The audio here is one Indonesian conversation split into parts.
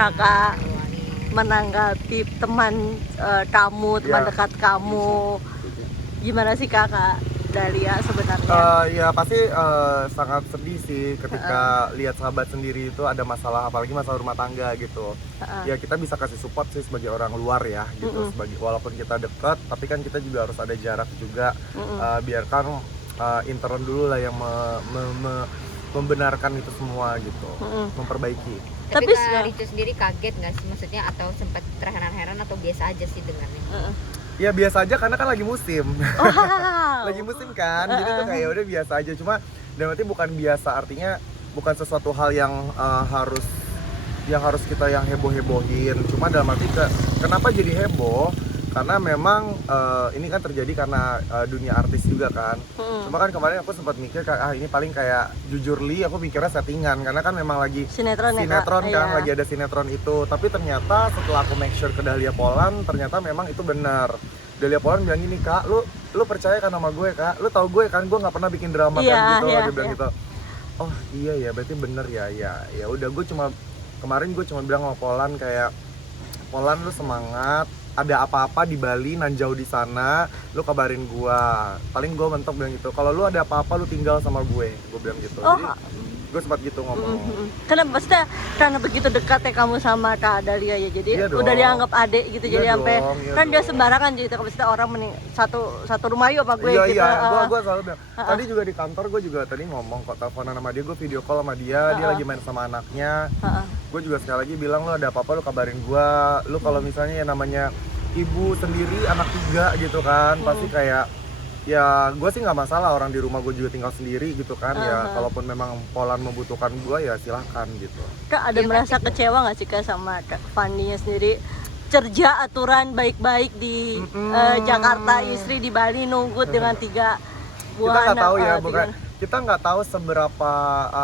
kakak menanggapi teman teman dekat kamu. Gimana sih kakak Dahlia sebenarnya? Ya pasti sangat sedih sih ketika lihat sahabat sendiri itu ada masalah, apalagi masalah rumah tangga gitu. Ya kita bisa kasih support sih sebagai orang luar ya gitu, sebagai walaupun kita dekat, tapi kan kita juga harus ada jarak juga. Biarkan intern dulu lah yang membenarkan itu semua gitu, memperbaiki. Tapi Kak Ricu sendiri kaget nggak sih, maksudnya, atau sempat terheran-heran atau biasa aja sih dengannya? Ya biasa aja karena kan lagi musim. Wow. Lagi musim kan, jadi tuh kayak udah biasa aja. Cuma dan berarti bukan biasa, artinya bukan sesuatu hal yang harus kita yang heboh-hebohin. Cuma dalam arti kenapa jadi heboh? Karena memang ini kan terjadi karena dunia artis juga kan. Cuma kan kemarin aku sempat mikir ini paling kayak jujur aku mikirnya settingan, karena kan memang lagi sinetron kan, iya. Lagi ada sinetron itu. Tapi ternyata setelah aku make sure ke Dahlia Poland, ternyata memang itu benar. Dahlia Poland bilang gini, Kak, lu percaya kan sama gue, Kak? Lu tahu gue kan, gue nggak pernah bikin drama kan gitu. Dia bilang gitu. Oh iya ya, berarti bener ya. Ya udah, kemarin gue cuma bilang sama Poland kayak, Poland lu semangat, ada apa-apa di Bali, nanjau di sana, lu kabarin gua. Paling gua mentok bilang gitu. Kalau lu ada apa-apa lu tinggal sama gue bilang gitu. Oh. Jadi gue sempat gitu ngomong. Karena maksudnya karena begitu dekat ya kamu sama Kak Dahlia ya, jadi udah dianggap adik gitu. Jadi sampai kan dia sembarangan jadi maksudnya orang satu rumah yuk sama gue gitu. Iya, gue selalu bilang. Tadi juga di kantor gue juga tadi ngomong kok, teleponan sama dia, gue video call sama dia, dia lagi main sama anaknya. Gue juga sekali lagi bilang, lu ada apa-apa lu kabarin gue. Lu kalau misalnya yang namanya ibu sendiri, anak 3 gitu kan, pasti kayak ya gue sih nggak masalah, orang di rumah gue juga tinggal sendiri gitu kan. Ya kalaupun memang Poland membutuhkan gue ya silahkan gitu. Kak ada merasa kecewa nggak sih Kak sama Kak Fanny sendiri, kerja aturan baik-baik di Jakarta, istri di Bali nunggu dengan 3 buah kita nggak anak, tahu ya, bukan kita nggak tahu seberapa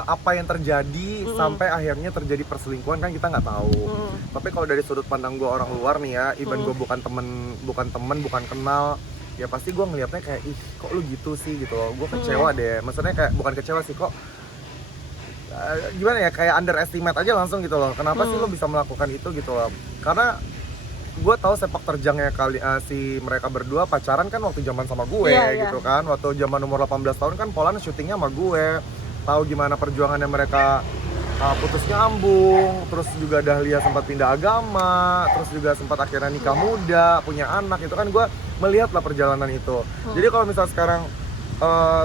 apa yang terjadi sampai akhirnya terjadi perselingkuhan, kan kita nggak tahu. Tapi kalau dari sudut pandang gue orang luar nih ya, even gue bukan temen kenal, ya pasti gue ngelihatnya kayak, ih kok lu gitu sih gitu loh. Gue kecewa deh, maksudnya kayak bukan kecewa sih, kok gimana ya, kayak underestimate aja langsung gitu loh. Kenapa sih lu bisa melakukan itu gitu loh. Karena gue tahu sepak terjangnya si mereka berdua pacaran kan waktu zaman sama gue gitu kan. Waktu zaman umur 18 tahun kan Poland syutingnya sama gue. Tahu gimana perjuangannya mereka putus nyambung, terus juga Dahlia sempat pindah agama, terus juga sempat akhirnya nikah muda, punya anak. Itu kan gue melihat lah perjalanan itu. Jadi kalau misal sekarang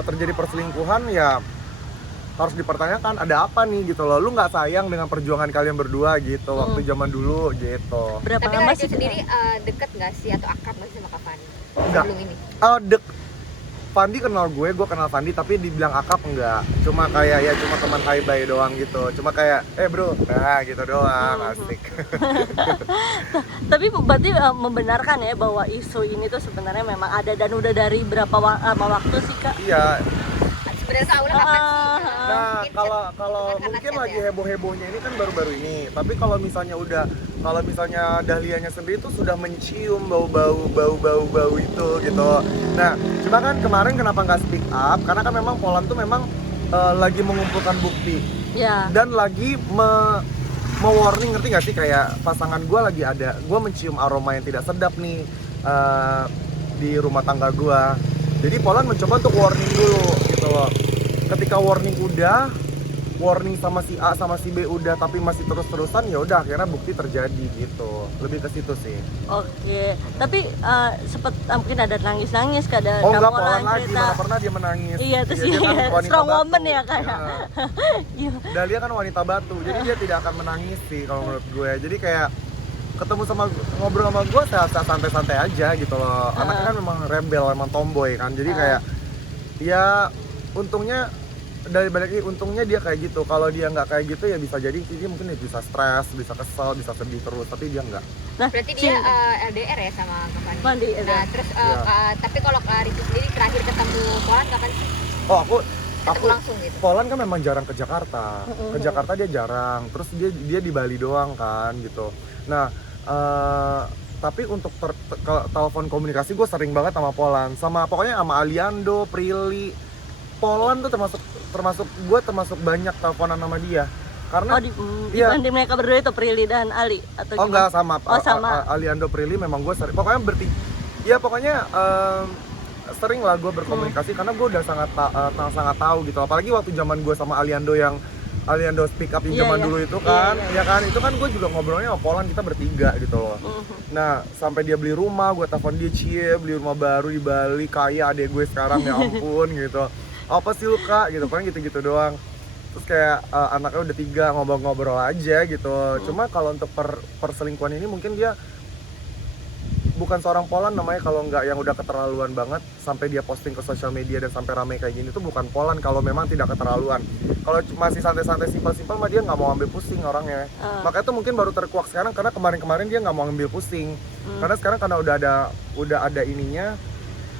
terjadi perselingkuhan, ya harus dipertanyakan ada apa nih gitu loh. Lu nggak sayang dengan perjuangan kalian berdua gitu waktu zaman dulu gitu. Berapa Tapi lama Kak sih sendiri deket nggak sih atau akrab nggak sih sama Kak Fanny Enggak. sebelum ini? Fandi kenal gue kenal Fandi, tapi dibilang akrab enggak. Cuma kayak ya cuma teman hi bye doang gitu. Cuma kayak bro, nah gitu doang, asik. Tapi berarti membenarkan ya bahwa isu ini tuh sebenarnya memang ada dan udah dari berapa lama waktu sih Kak? Iya. Sebenarnya tahulah kapan sih? Nah, kalau mungkin lagi heboh-hebohnya ini kan baru-baru ini. Tapi kalau misalnya Dahlianya sendiri tuh sudah mencium bau itu gitu. Nah, cuma kan kemarin kenapa nggak speak up? Karena kan memang Poland tuh memang lagi mengumpulkan bukti. Dan lagi warning, ngerti nggak sih, kayak pasangan gue lagi ada, gue mencium aroma yang tidak sedap nih di rumah tangga gue. Jadi Poland mencoba untuk warning dulu gitu loh. Ketika warning sama si A sama si B udah tapi masih terus-terusan, ya udah akhirnya bukti terjadi gitu. Lebih ke situ sih. Oke. Tapi sempat mungkin ada nangis-nangis kada Oh enggak, Poland lagi, mana pernah dia menangis. Iya, terus dia kan strong batu. woman ya kayak. Ya. Dahlia kan wanita batu. Jadi dia tidak akan menangis sih kalau menurut gue. Jadi kayak ketemu sama ngobrol sama gue sehat-sehat santai-santai aja gitu loh. Anaknya kan memang rebel, memang tomboy kan. Jadi kayak ya untungnya dari balik lagi, untungnya dia kayak gitu. Kalau dia nggak kayak gitu ya bisa jadi dia mungkin bisa stres, bisa kesel, bisa sedih terus. Tapi dia nggak. Nah, berarti dia LDR ya sama Kak Fanny? Nah terus tapi kalau Kak Ricu sendiri terakhir ketemu Poland kapan sih? Oh aku langsung gitu? Poland kan memang jarang ke Jakarta. Ke Jakarta dia jarang. Terus dia di Bali doang kan gitu. Nah tapi untuk telepon komunikasi gue sering banget sama Poland, pokoknya sama Aliando, Prilly. Poland tuh termasuk banyak teleponan sama dia. Karena dibanding mereka berdua itu Prilly dan Ali atau oh gimana? enggak sama. Sama. Aliando Prilly memang gue sering. Pokoknya pokoknya sering lah gue berkomunikasi karena gue udah sangat tahu gitu. Apalagi waktu zaman gue sama Aliando yang Aliando Speak Up yang zaman dulu itu kan, ya kan itu kan gue juga ngobrolnya sama Polan, kita bertiga gitu loh. Nah sampai dia beli rumah, gue telepon dia, beli rumah baru di Bali, kaya adek gue sekarang ya ampun gitu. Apa sih lu kak gitu, paling gitu-gitu doang. Terus kayak anaknya udah 3, ngobrol-ngobrol aja gitu. Cuma kalau untuk perselingkuhan ini mungkin dia bukan seorang Polan namanya, kalau nggak yang udah keterlaluan banget sampai dia posting ke sosial media dan sampai ramai kayak gini tuh bukan Polan kalau memang tidak keterlaluan. Kalau masih santai-santai simpel-simpel mah dia nggak mau ambil pusing orangnya. Makanya tuh mungkin baru terkuak sekarang karena kemarin-kemarin dia nggak mau ambil pusing. Karena sekarang karena udah ada ininya,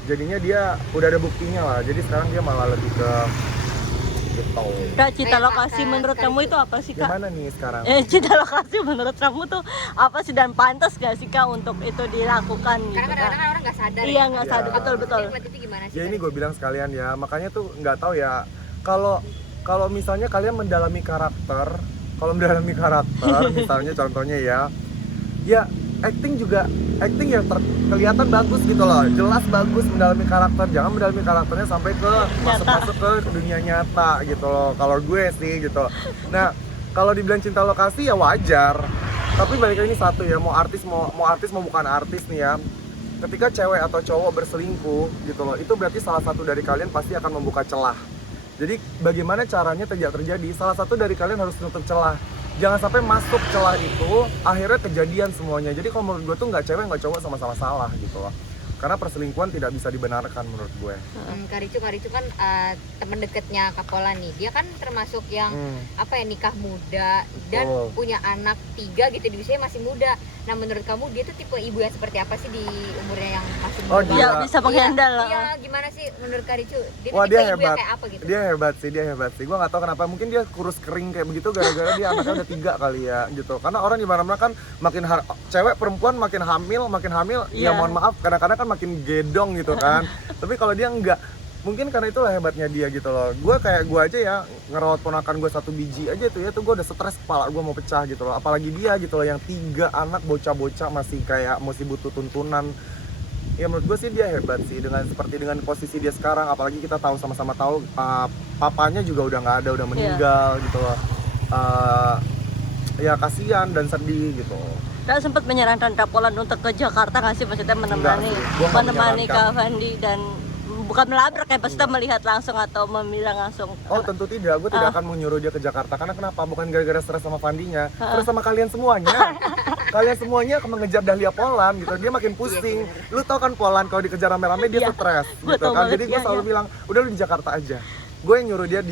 jadinya dia udah ada buktinya lah. Jadi sekarang dia malah lebih ke gitu. Kak, cita lokasi menurut kamu itu apa sih Kak? Gimana nih sekarang? Cita lokasi menurut kamu tuh apa sih dan pantas gak sih Kak untuk itu dilakukan gitu? Karena Kak? kadang-kadang orang nggak sadar. Iya nggak sadar, betul. Itu gimana sih? Ya ini gue bilang sekalian ya, makanya tuh nggak tahu ya. Kalau misalnya kalian mendalami karakter, misalnya contohnya ya acting yang kelihatan bagus gitu loh, jelas bagus mendalami karakter, jangan mendalami karakternya sampai ke masuk ke dunia nyata gitu loh, kalau gue sih gitu. Nah kalau dibilang cinta lokasi ya wajar, tapi balik lagi ini satu ya, mau artis mau bukan artis nih ya, ketika cewek atau cowok berselingkuh gitu loh, itu berarti salah satu dari kalian pasti akan membuka celah. Jadi bagaimana caranya tidak terjadi, salah satu dari kalian harus nutup celah. Jangan sampai masuk celah itu akhirnya kejadian semuanya. Jadi kalau menurut gue tuh nggak cewek nggak cowok sama-sama salah gitu loh. Karena perselingkuhan tidak bisa dibenarkan menurut gue. Karicu kan teman dekatnya Kapola nih. Dia kan termasuk yang nikah muda dan punya anak 3 gitu, di usianya masih muda. Nah menurut kamu dia tuh tipe ibu yang seperti apa sih di umurnya yang masih muda? Dia bisa menghandle lah. Iya, gimana sih menurut Karicu? Dia Wah, tipe dia ibu yang kayak apa gitu? Dia hebat sih. Gue nggak tahu kenapa. Mungkin dia kurus kering kayak begitu gara-gara dia anaknya udah 3 kali ya gitu. Karena orang di mana-mana kan cewek perempuan makin hamil, ya mohon maaf kadang-kadang kan makin gedong gitu kan. Tapi kalau dia enggak, mungkin karena itulah hebatnya dia gitu loh. Gue aja ya ngerawat ponakan gue 1 biji aja tuh gue udah stres, kepala gue mau pecah gitu loh. Apalagi dia gitu loh yang 3 anak bocah-bocah masih butuh tuntunan. Ya menurut gue sih dia hebat sih dengan posisi dia sekarang. Apalagi kita sama-sama tahu papanya juga udah nggak ada, udah meninggal gitu loh. Ya kasihan dan sedih gitu. Kak sempat menyarankan Kak Polan untuk ke Jakarta nggak sih, maksudnya menemani Kak Fandi dan bukan melabrak ya, maksudnya melihat langsung atau membilang langsung? Oh tentu tidak, gue tidak akan menyuruh dia ke Jakarta. Karena kenapa? Bukan gara-gara stres sama Fandinya, stres sama kalian semuanya. Kalian semuanya akan mengejar Dahlia Polan gitu, dia makin pusing. Lu tau kan Polan kalau dikejar rame-rame dia stres gitu kan. Jadi gue selalu bilang, udah lu di Jakarta aja. Gue yang nyuruh dia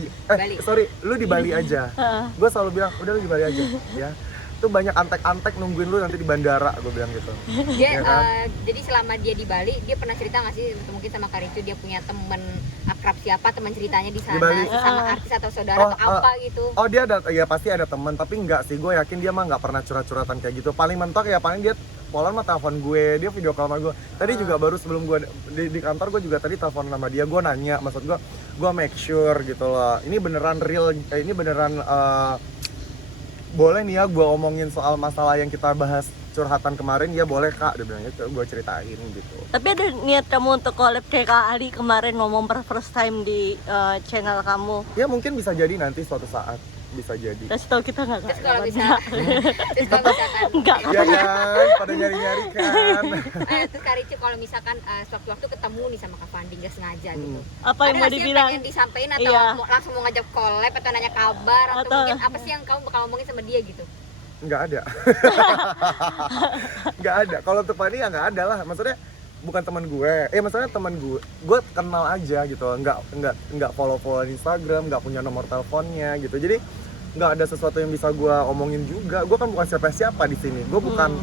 lu di Bali aja. Gue selalu bilang, udah lu di Bali aja ya. Itu banyak antek-antek nungguin lu nanti di bandara, gue bilang gitu. Dia ya kan? Jadi selama dia di Bali, dia pernah cerita nggak sih mungkin sama Karicu dia punya temen akrab siapa, teman ceritanya di sana sama artis atau saudara atau apa gitu? Oh dia ada, ya pasti ada teman, tapi enggak sih, gue yakin dia mah nggak pernah curhat-curhatan kayak gitu. Paling mentok ya paling dia Polan mah telepon gue, dia video call sama gue. Tadi juga baru sebelum gue di kantor gue juga tadi telepon sama dia, gue nanya, maksud gue make sure gitu loh. Ini beneran real, ini beneran boleh nih ya gue omongin soal masalah yang kita bahas curhatan kemarin, ya boleh Kak, dia bilang gitu, gue ceritain gitu. Tapi ada niat kamu untuk collab kayak Kak Ali kemarin ngomong first time di channel kamu? Ya mungkin bisa jadi nanti suatu saat, bisa jadi. Kasih tau kita nggak? Terus kalau misalkan enggak ya kan, pada nyari-nyari kan. Terus Karicu kalau misalkan sewaktu-waktu ketemu nih sama Kak Fandi nggak sengaja gitu, apa yang mau dibilang? Ada pengen disampaikan atau langsung mau ngajak collab atau nanya kabar atau mungkin apa sih yang kamu bakal ngomongin sama dia gitu? Nggak ada. Nggak ada. Kalau untuk Fandi ya nggak ada lah. Maksudnya bukan teman gue. Maksudnya teman gue kenal aja gitu. Nggak follow Instagram, nggak punya nomor teleponnya gitu. Jadi nggak ada sesuatu yang bisa gue omongin juga. Gue kan bukan siapa-siapa di sini. Gue bukan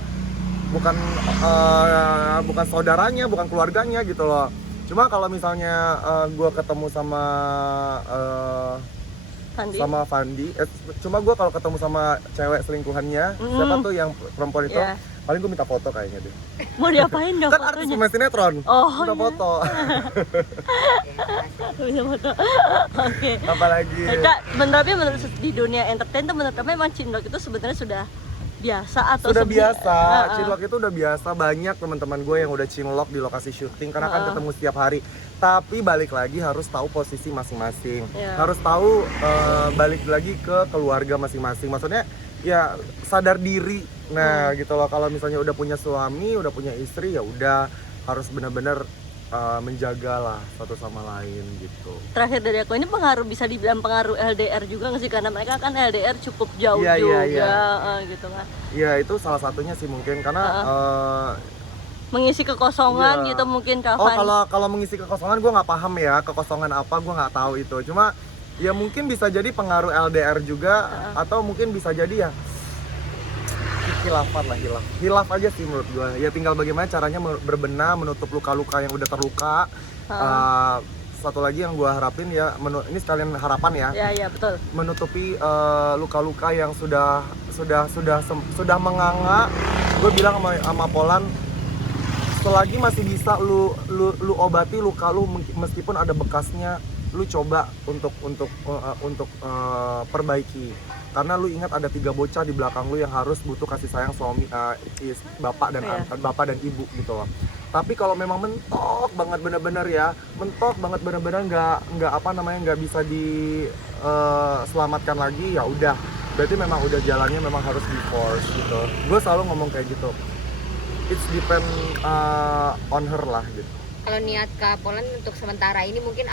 saudaranya, bukan keluarganya gitu loh. Cuma kalau misalnya gue ketemu sama Fandi, cuma gue kalau ketemu sama cewek selingkuhannya, siapa tuh yang perempuan itu, paling gue minta foto kayaknya deh. Mau diapain dong Kan artis fotonya? pemain sinetron. Oh, Kita iya. foto. Bisa foto. Oke. Apalagi. Kak, tapi menurut di dunia entertain tuh menurut kamu emang cinlok itu sebenarnya sudah biasa atau Sudah biasa, Heeh. cinlok itu udah biasa. Banyak teman-teman gue yang udah cinlok di lokasi syuting karena kan ketemu setiap hari. Tapi balik lagi harus tahu posisi masing-masing. Iya. Harus tahu balik lagi ke keluarga masing-masing. Maksudnya ya sadar diri. Nah, gitu loh. Kalau misalnya udah punya suami, udah punya istri, ya udah harus benar-benar menjagalah satu sama lain gitu. Terakhir dari aku, ini bisa dibilang pengaruh LDR juga nggak sih, karena mereka kan LDR cukup jauh Iya, juga iya. gitu kan, Ya itu salah satunya sih mungkin karena mengisi kekosongan Iya. gitu mungkin Kak oh Van. kalau mengisi kekosongan gue nggak paham ya, kekosongan apa gue nggak tahu itu. Cuma ya mungkin bisa jadi pengaruh LDR juga atau mungkin bisa jadi ya hilafan lah, hilaf aja sih menurut gue. Ya tinggal bagaimana caranya berbenah, menutup luka-luka yang udah terluka. Satu lagi yang gue harapin ya, ini sekalian harapan ya, Ya betul. menutupi luka-luka yang sudah menganga. Gue bilang sama Polan, selagi masih bisa lu obati luka lu, meskipun ada bekasnya, lu coba untuk perbaiki. Karena lu ingat ada 3 bocah di belakang lu yang harus butuh kasih sayang suami, bapak dan bapak dan ibu gitu loh. Tapi kalau memang mentok banget bener-bener ya, nggak bisa diselamatkan lagi, ya udah. Berarti memang udah jalannya memang harus di force gitu. Gue selalu ngomong kayak gitu. It's depend on her lah gitu. Kalau niat Kak Polan untuk sementara ini mungkin